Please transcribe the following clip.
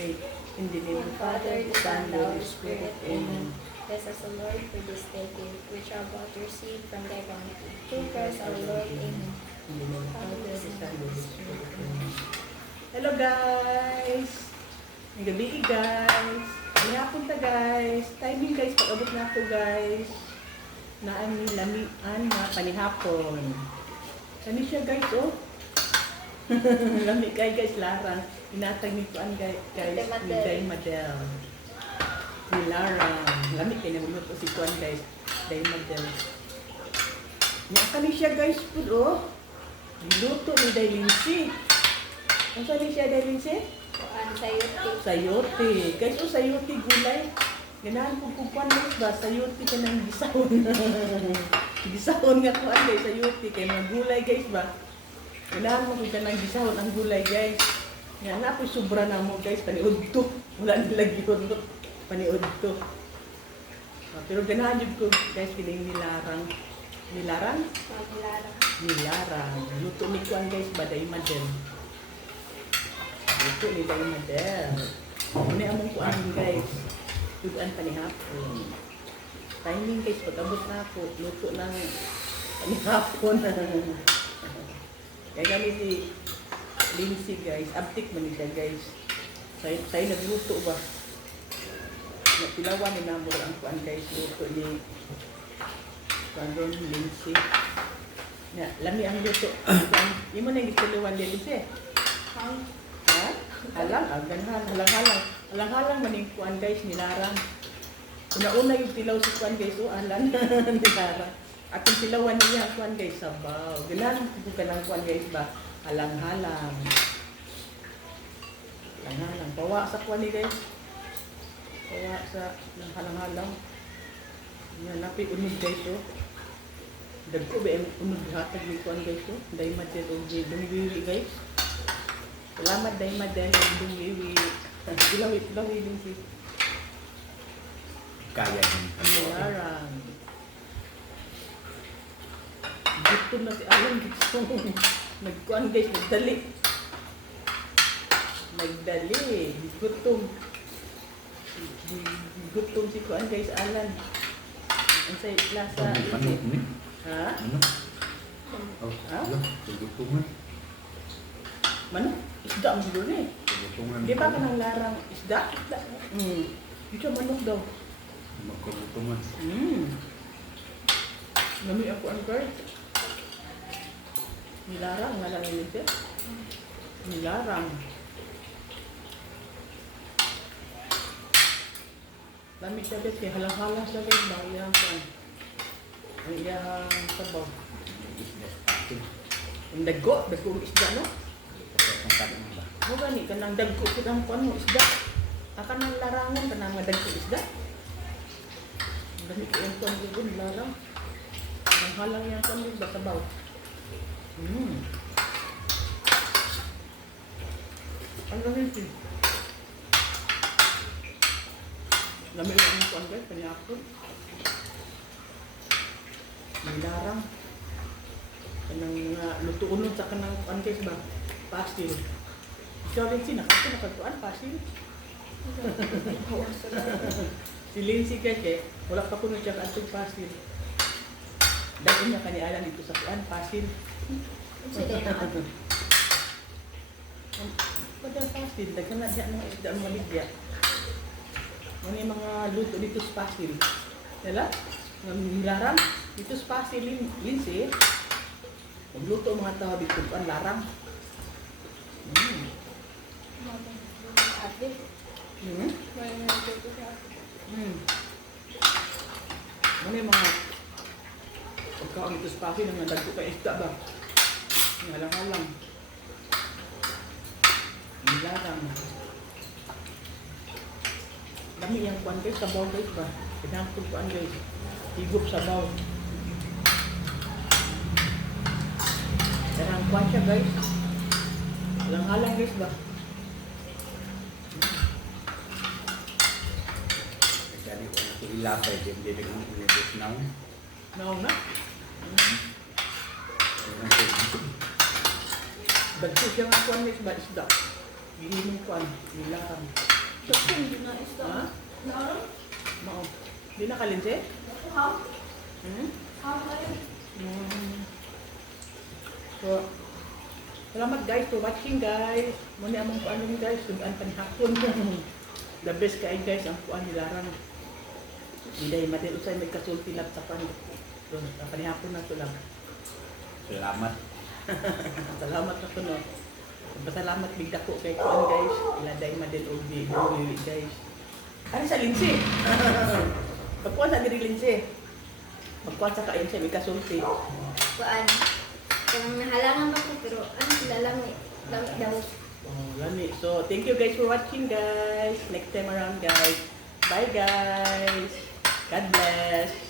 faith. In the name of the Father, the Son, and the Holy Spirit. Amen. Bless us, O Lord, for this thy gift, which are about to receive from thy bounty. Through Christ our Lord. Amen. In the name of the Father, the Son, and the Holy Spirit. Amen. Hello guys! May gabi guys! May hapon ta guys! Timing guys, pag-abot na ako guys. Na ang lamian na panihapon. Kani siya guys, oh. Lami kay guys, larang. Inatag ni Kuan guys, ni Day Madel. Ni Larang. Lami kay nagluto si Kuan guys, Day Madel. Nya kani siya guys, pud oh. Niluto ni Day Lindsay. Ang sali siya Day Lindsay? Sayote. Sayote. Guys, oh sayote gulay. Ganahan ko kukuan guys ba, sayote ka nang gisahon. Gisahon nga kuan guys, sayote kay mga gulay guys ba. Ganahan mo ka nang gisahon ang gulay guys. Nga na po sobra na mo guys, paniud to. Wala nilagyan to. Paniud to. Pero ganahan yun ko guys, kining nilarang. Nilarang? Nilarang. Nilarang. Luto ni kuan guys, Day Madel. Luto ni Day Madel. Muna among kuan guys. Tugan panihapon. Timing guys, pag-abot na ako, luto ng panihapon. Kaya kami si Lindsay guys, abtik man siya guys. Tayo nagluto ba? Nagtilawan ni Namor ang kuan guys, luto ni Kuan Lindsay. Lami ang luto. Yung mo na yung gitilawan ni Lindsay? Ha? Halang, ganhan, halang-halang. Halang-halang man yung kuan guys, nilarang. Una-una yung tilaw si kuan guys, oh, alan, nilarang. At yung tilawan niya, kuan guys, sabaw. Ganahan ko ka ng kuan guys ba? Halang-halang. Halang-halang. Pawa sa kuan ni guys. Pawa sa halang-halang. Yan, napi unog guys, oh. Dagko ba yung unog hatag ni kuan guys, oh. Day Madel, oh, dungwiwi guys. Salamat Day Madel, dungwiwi. Ilawi din si kaya din. Nilarang. Gutom na si Alan gusto. Nagkuhan guys, nagdali. Gutom. Gutom si Kuan guys, Alan. Ang sa lasa. Ano? Ha? Ano? Oh, Ha? tugutungan. Mano? Isda ang siguro eh. Tugutungan. Di ba ka nang larang isda? Ito manok daw. Magkugutungan. Nami ako ang guard. Nilarang, nga lang yun siya. Nilarang. Lamig siya guys, kaya halang-halang siya guys, bayang siya. Ang iyang sabaw. Ang dagko ng isda, no? Mo gani ka nang dagko ko ang kuan mo isda. Aka nang larangan ka nang dagko isda. Dami ko yung kuan ko larang. Ang halang yang kuan mo ba sabaw. Ang lamig din. Lamig ang kuan guys, paniyapon. Nilarang. Kanang luto unod sa kanang kuan guys ba? Pastil. Ikaw rin nakatuan pastil. Si Lindsay guys wala pa ko na siya kaantong pastil. Dahil niya kanialan dito sa kuan pastil. Padang pastil, daghan na diyan mga isda ang maligya. May mga luto dito sa pastil. Dala? Larang dito sa pastil Lindsay. Magluto mga tao dito kuan larang. Ate. Ano yung mga pagkaon dito sa pastil na dagko ka isda ba? Halang-halang. Nilarang. Dami yung kuan guys, sabaw guys ba? Pinampun kuan guys. Higup sabaw. Darang kuan siya guys. Halang-halang guys ba? Jadi ko ilapay din bibig ng ilabas now. Naong na? Dagko siya nga kuan guys ba isda. Gihimong kuan, nilarang. Kasi hindi na isda. Ha? Larang? Mao. Di na kalinse? How? Hmm? How kayo? So, salamat guys for watching guys. Muna among kuan yun guys, sugaan panihapon. The best kay guys ang kuan nilarang. Hindi matin usay may kasulti lab sa pan. So, panihapon na to lang. Salamat. Salamat na to no. Pasalamat big dako kay kuan guys. Iladay madel og di guys. Ano sa linsi? Pagkuan sa diri linsi. Pagkuan sa kain siya may kasulti. Kuan. Kung nahalangan ako pero ano sila lang eh. Lamit daw. Oh, lami. So, thank you guys for watching guys. Next time around guys. Bye guys. God bless.